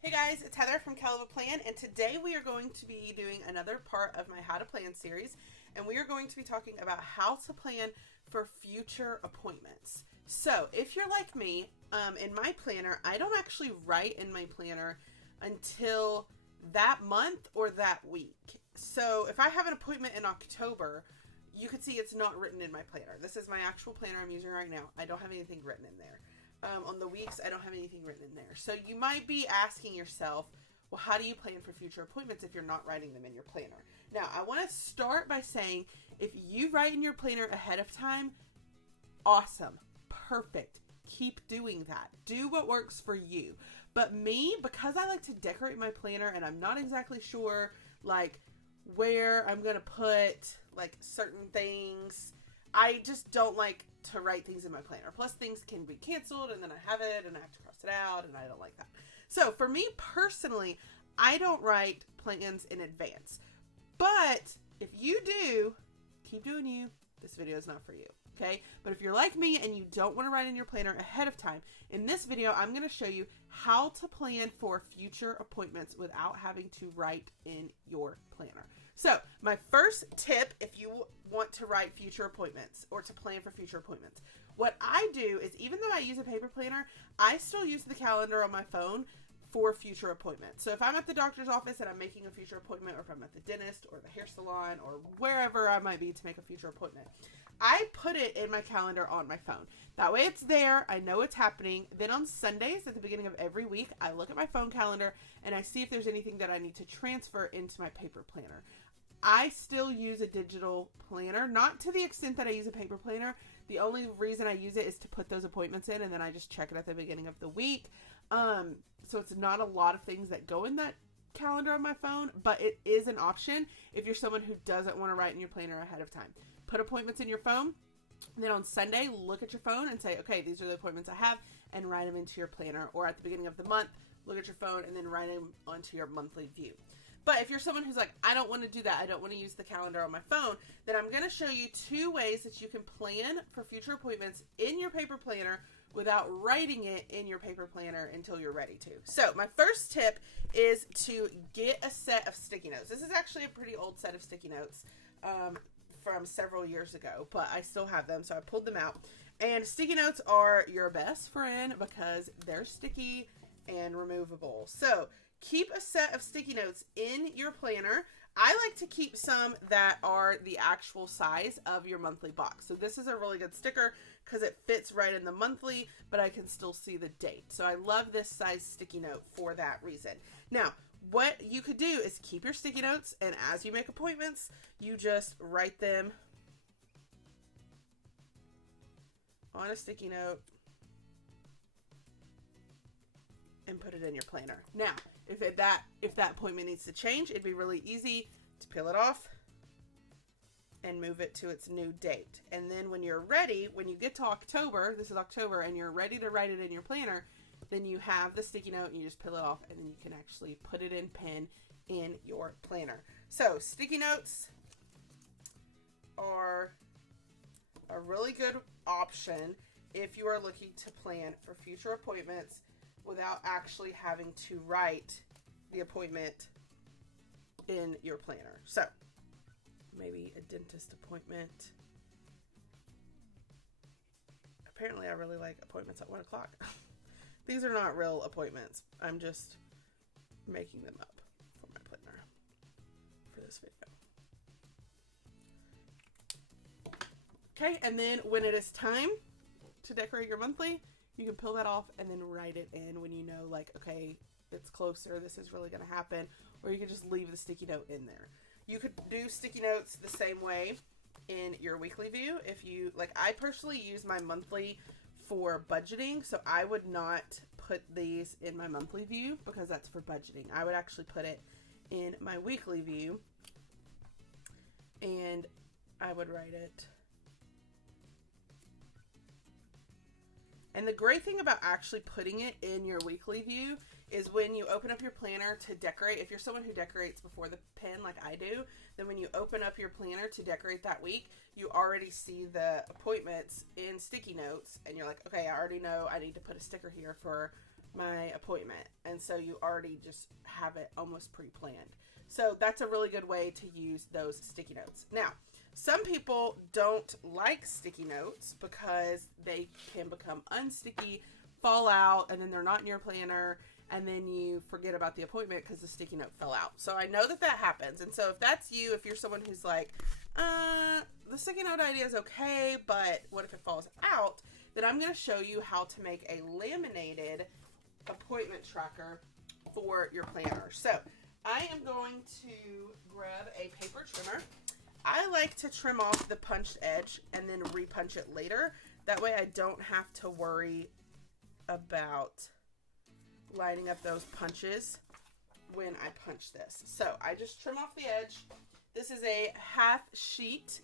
Hey guys, it's Heather from Kell of a Plan, and today we are going to be doing another part of my How to Plan series, and we are going to be talking about how to plan for future appointments. So, if you're like me, in my planner, I don't actually write in my planner until that month or that week. So, if I have an appointment in October, you can see it's not written in my planner. This is my actual planner I'm using right now. I don't have anything written in there. On the weeks, I don't have anything written in there. So you might be asking yourself, well, how do you plan for future appointments if you're not writing them in your planner? Now, I want to start by saying, if you write in your planner ahead of time, awesome, perfect. Keep doing that. Do what works for you. But me, because I like to decorate my planner and I'm not exactly sure, like, where I'm going to put, like, certain things, I just don't like to write things in my planner. Plus, things can be canceled, and then I have it, and I have to cross it out, and I don't like that. So, for me personally, I don't write plans in advance. But, if you do, keep doing you. This video is not for you, okay? But if you're like me and you don't want to write in your planner ahead of time, in this video, I'm going to show you how to plan for future appointments without having to write in your planner. So, my first tip, if you want to write future appointments or to plan for future appointments, what I do is, even though I use a paper planner, I still use the calendar on my phone for future appointments. So if I'm at the doctor's office and I'm making a future appointment, or if I'm at the dentist or the hair salon or wherever I might be to make a future appointment, I put it in my calendar on my phone. That way it's there. I know it's happening. Then on Sundays at the beginning of every week, I look at my phone calendar and I see if there's anything that I need to transfer into my paper planner. I still use a digital planner, not to the extent that I use a paper planner. The only reason I use it is to put those appointments in, and then I just check it at the beginning of the week. So it's not a lot of things that go in that calendar on my phone, but it is an option if you're someone who doesn't want to write in your planner ahead of time. Put appointments in your phone. Then on Sunday, look at your phone and say, okay, these are the appointments I have, and write them into your planner. Or at the beginning of the month, look at your phone and then write them onto your monthly view. But if you're someone who's like, I don't want to do that, I don't want to use the calendar on my phone, then I'm going to show you 2 ways that you can plan for future appointments in your paper planner without writing it in your paper planner until you're ready to. So my first tip is to get a set of sticky notes. This is actually a pretty old set of sticky notes from several years ago, but I still have them, so I pulled them out. And sticky notes are your best friend because they're sticky and removable. So keep a set of sticky notes in your planner. I like to keep some that are the actual size of your monthly box. So this is a really good sticker because it fits right in the monthly, but I can still see the date. So I love this size sticky note for that reason. Now, what you could do is keep your sticky notes, and as you make appointments, you just write them on a sticky note and put it in your planner. Now, if that appointment needs to change, it'd be really easy to peel it off and move it to its new date. And then when you're ready, when you get to October, this is October, and you're ready to write it in your planner, then you have the sticky note and you just peel it off, and then you can actually put it in pen in your planner. So sticky notes are a really good option if you are looking to plan for future appointments without actually having to write the appointment in your planner. So, maybe a dentist appointment. Apparently, I really like appointments at 1 o'clock. These are not real appointments. I'm just making them up for my planner for this video. Okay, and then when it is time to decorate your monthly, you can peel that off and then write it in when you know, like, okay, it's closer, this is really going to happen, or you can just leave the sticky note in there. You could do sticky notes the same way in your weekly view. If you, like, I personally use my monthly for budgeting, so I would not put these in my monthly view because that's for budgeting. I would actually put it in my weekly view, and I would write it. And the great thing about actually putting it in your weekly view is when you open up your planner to decorate, if you're someone who decorates before the pen like I do, then when you open up your planner to decorate that week, you already see the appointments in sticky notes, and you're like, okay, I already know I need to put a sticker here for my appointment. And so you already just have it almost pre-planned. So that's a really good way to use those sticky notes. Now, some people don't like sticky notes because they can become unsticky, fall out, and then they're not in your planner, and then you forget about the appointment because the sticky note fell out. So I know that that happens. And so if that's you, if you're someone who's like, the sticky note idea is okay, but what if it falls out? Then I'm going to show you how to make a laminated appointment tracker for your planner. So I am going to grab a paper trimmer. I like to trim off the punched edge and then repunch it later. That way I don't have to worry about lining up those punches when I punch this. So I just trim off the edge. This is a half sheet,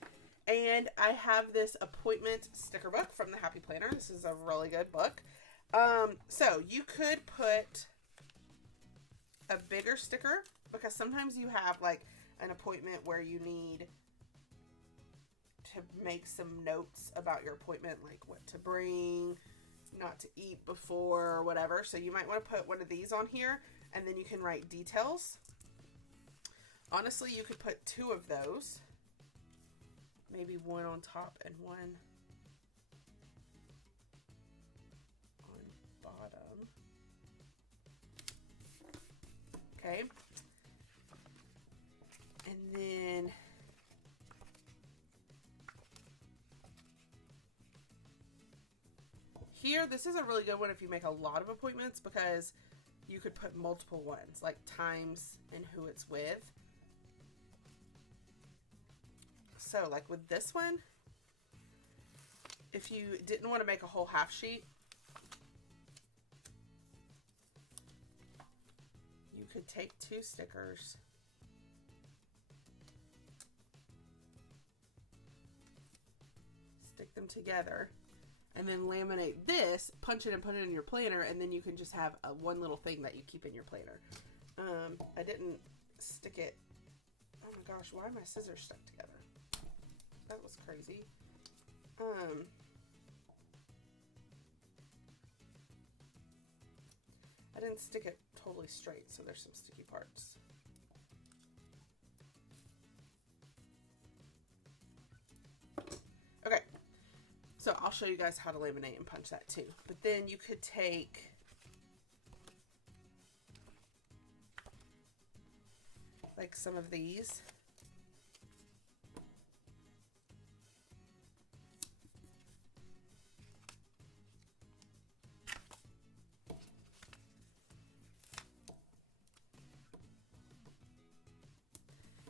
and I have this appointment sticker book from the Happy Planner. This is a really good book. So you could put a bigger sticker, because sometimes you have like an appointment where you need to make some notes about your appointment, like what to bring, not to eat before, or whatever. So you might want to put one of these on here, and then you can write details. Honestly, you could put 2 of those, maybe one on top and one on bottom. Okay. And then here, this is a really good one if you make a lot of appointments, because you could put multiple ones, like times and who it's with. So like with this one, if you didn't want to make a whole half sheet, you could take 2 stickers, stick them together, and then laminate this, punch it and put it in your planner, and then you can just have one little thing that you keep in your planner. I didn't stick it. Oh my gosh, why are my scissors stuck together? That was crazy. I didn't stick it totally straight, so there's some sticky parts. Okay, so I'll show you guys how to laminate and punch that too. But then you could take like some of these.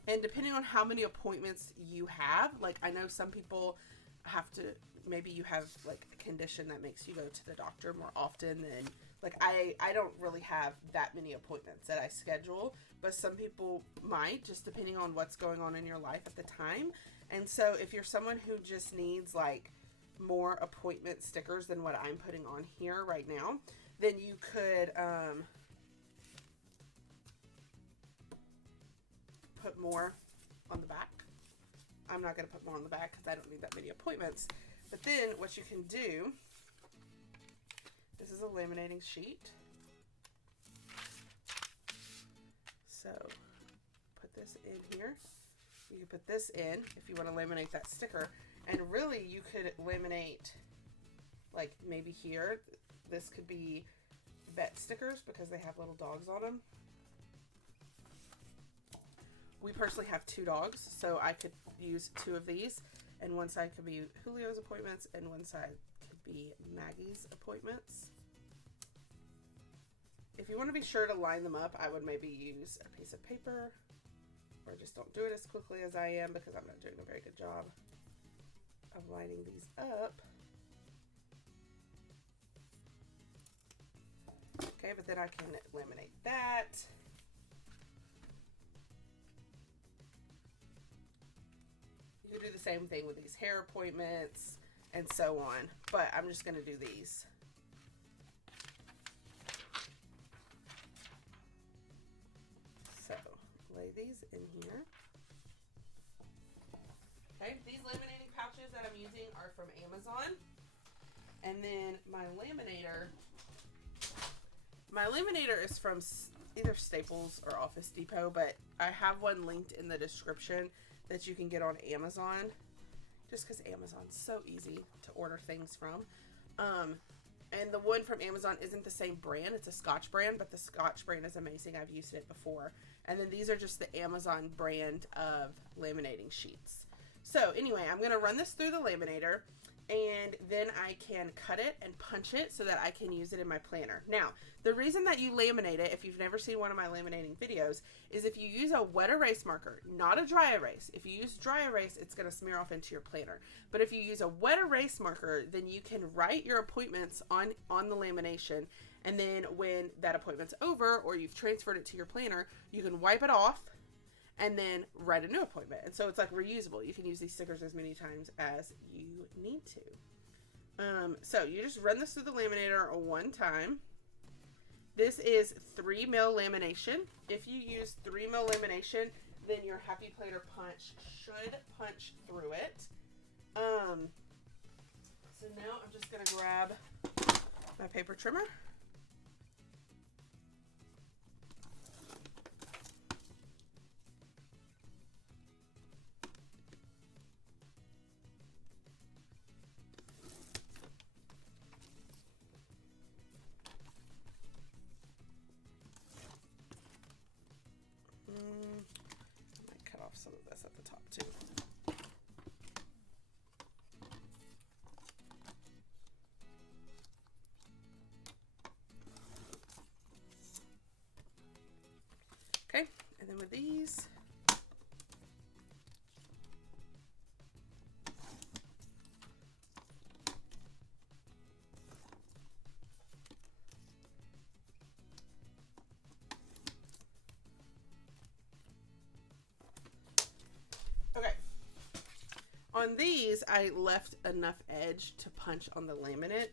And depending on how many appointments you have, like I know some people have to, maybe you have like a condition that makes you go to the doctor more often than, like I don't really have that many appointments that I schedule, but some people might, just depending on what's going on in your life at the time. And so if you're someone who just needs like more appointment stickers than what I'm putting on here right now, then you could, put more on the back. I'm not going to put more on the back because I don't need that many appointments. But then what you can do, this is a laminating sheet. So put this in here. You can put this in if you want to laminate that sticker. And really you could laminate like maybe here. This could be vet stickers because they have little dogs on them. We personally have 2 dogs, so I could use 2 of these, and one side could be Julio's appointments, and one side could be Maggie's appointments. If you want to be sure to line them up, I would maybe use a piece of paper, or just don't do it as quickly as I am because I'm not doing a very good job of lining these up. Okay, but then I can laminate that. You could do the same thing with these hair appointments and so on, but I'm just going to do these. So, lay these in here. Okay, these laminating pouches that I'm using are from Amazon. And then my laminator My laminator is from either Staples or Office Depot, but I have one linked in the description that you can get on Amazon, just because Amazon's so easy to order things from. And the one from Amazon isn't the same brand. It's a Scotch brand, but the Scotch brand is amazing. I've used it before. And then these are just the Amazon brand of laminating sheets. So anyway, I'm going to run this through the laminator, and then I can cut it and punch it so that I can use it in my planner. Now, the reason that you laminate it, if you've never seen one of my laminating videos, is if you use a wet erase marker, not a dry erase. If you use dry erase, it's going to smear off into your planner. But if you use a wet erase marker, then you can write your appointments on the lamination, and then when that appointment's over or you've transferred it to your planner, you can wipe it off and then write a new appointment. And so it's like reusable. You can use these stickers as many times as you need to. So you just run this through the laminator one time. This is 3mm lamination. If you use 3mm lamination, then your Happy Planner punch should punch through it. So now I'm just going to grab my paper trimmer. I might cut off some of this at the top too. Okay, and then with these, on these, I left enough edge to punch on the laminate,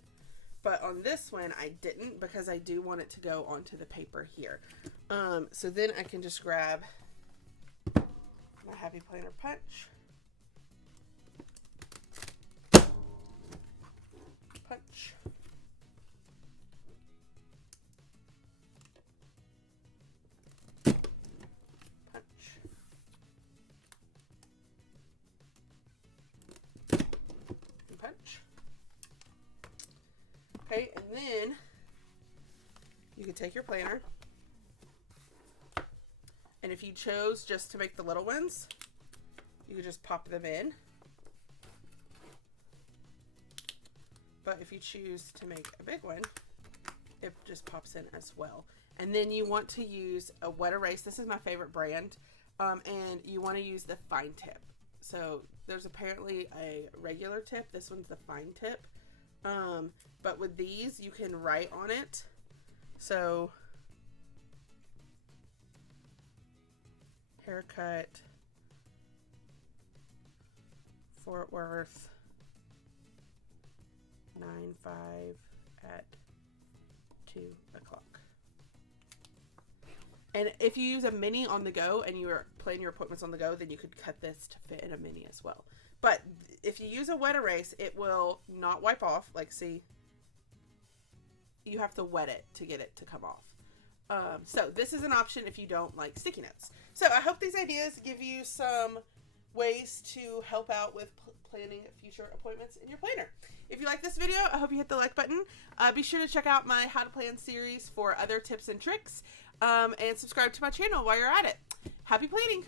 but on this one, I didn't because I do want it to go onto the paper here. So then I can just grab my Happy Planner punch, punch, punch. Okay, and then you can take your planner, and if you chose just to make the little ones, you could just pop them in. But if you choose to make a big one, it just pops in as well. And then you want to use a wet erase. This is my favorite brand, and you want to use the fine tip. So there's apparently a regular tip. This one's the fine tip. But with these, you can write on it. So haircut, Fort Worth, 9/5 at 2 o'clock. And if you use a mini on the go and you are planning your appointments on the go, then you could cut this to fit in a mini as well. But if you use a wet erase, it will not wipe off. Like, see, you have to wet it to get it to come off. So this is an option if you don't like sticky notes. So I hope these ideas give you some ways to help out with planning future appointments in your planner. If you like this video, I hope you hit the like button. Be sure to check out my How to Plan series for other tips and tricks. And subscribe to my channel while you're at it. Happy planning!